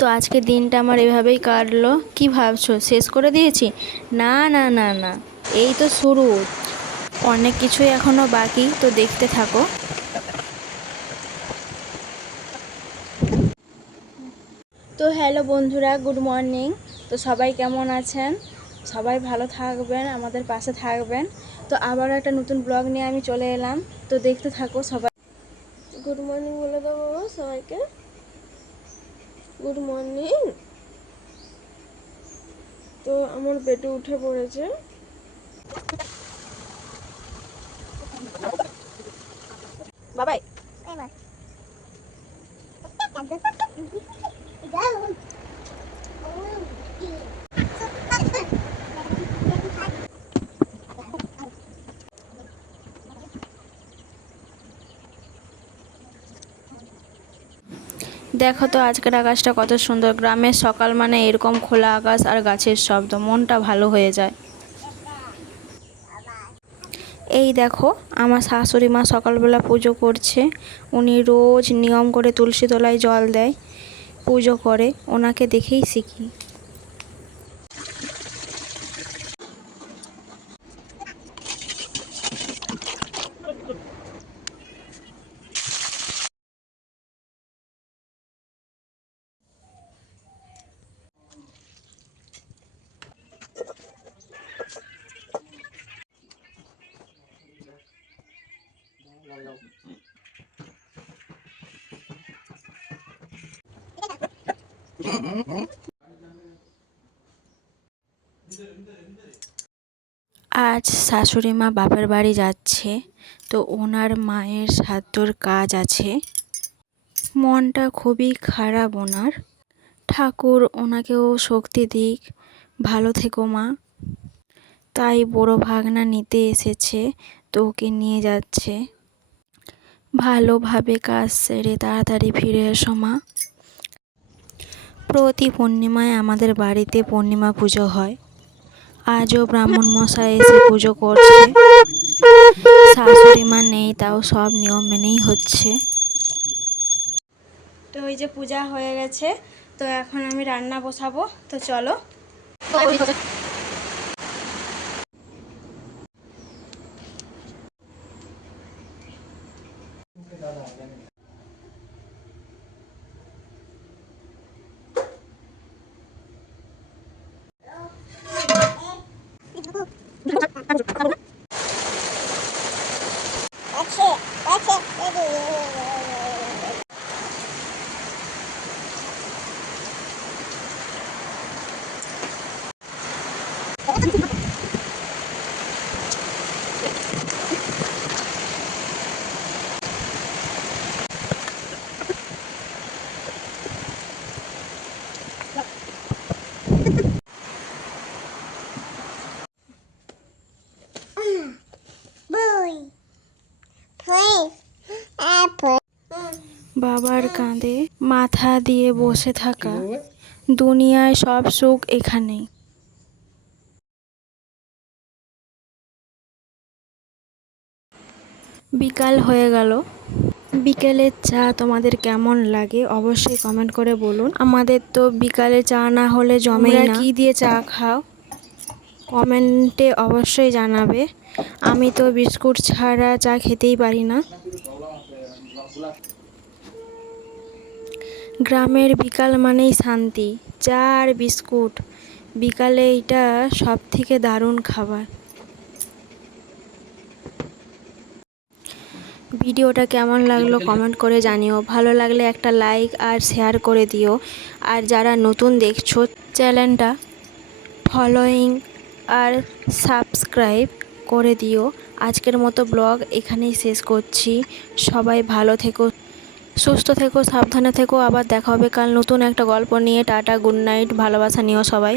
তো আজকে দিনটা আমার এভাবেই কাটলো। কি ভাবছো শেষ করে দিয়েছি? না না না না, এই তো শুরু। অনেক কিছুই এখনো বাকি, তো দেখতে থাকো। তো হ্যালো বন্ধুরা, গুড মর্নিং। তো সবাই কেমন আছেন? সবাই ভালো থাকবেন, আমাদের পাশে থাকবেন। তো আবারও একটা নতুন ব্লগ নিয়ে আমি চলে এলাম, তো দেখতে থাকো সবাই। গুড মর্নিং বলে দাও বাবা সবাইকে। Good morning. তো আমার পেটে উঠে পড়েছে। বাবাই দেখো তো আজকের আকাশটা কত সুন্দর। গ্রামের সকাল মানে এরকম খোলা আকাশ আর গাছের শব্দ, মনটা ভালো হয়ে যায়। এই দেখো, আমার শাশুড়ি মা সকালবেলা পুজো করছে। উনি রোজ নিয়ম করে তুলসী তলায় জল দেয়, পুজো করে। ওনাকে দেখেই শিখি। আজ শাশুড়ি মা বাপের বাড়ি যাচ্ছে, তো ওনার মায়ের শ্রাদ্ধর কাজ আছে। মনটা খুবই খারাপ ওনার। ঠাকুর ওনাকেও শক্তি দিক, ভালো থেকো মা। তাই বড় ভাগনা নিতে এসেছে, তো ওকে নিয়ে যাচ্ছে। ভালোভাবে কাজ সেরে তাড়াতাড়ি ফিরে এসো মা। প্রতি পূর্ণিমায় আমাদের বাড়িতে পূর্ণিমা পুজো হয়। আজও ব্রাহ্মণ মশাই এসে পুজো করছে। শাশুড়ি মা নেই, তাও সব নিয়ম মেনেই হচ্ছে। তো ওই যে পূজা হয়ে গেছে, তো এখন আমি রান্না বসাবো, তো চলো। বাবার কাঁধে মাথা দিয়ে বসে থাকা, দুনিয়ায় সব সুখ এখানেই। বিকাল হয়ে গেল। বিকেলের চা তোমাদের কেমন লাগে অবশ্যই কমেন্ট করে বলুন। আমাদের তো বিকালে চা না হলে জমেই না। কি দিয়ে চা খাও কমেন্টে অবশ্যই জানাবে। আমি তো বিস্কুট ছাড়া চা খেতেই পারি না। গ্রামের বিকাল মানেই শান্তি, চা আর বিস্কুট। বিকালে এটা সব থেকে দারুণ খাবার। ভিডিওটা কেমন লাগলো কমেন্ট করে জানিও। ভালো লাগলে একটা লাইক আর শেয়ার করে দিও। আর যারা নতুন দেখছো চ্যানেলটা ফলোয়িং আর সাবস্ক্রাইব করে দিও। আজকের মতো ব্লগ এখানেই শেষ করছি। সবাই ভালো থেকো, সুস্থ থেকো, সাবধানে থেকো। আবার দেখা হবে কাল নতুন একটা গল্প নিয়ে। টাটা, গুড নাইট, ভালোবাসা নিও সবাই।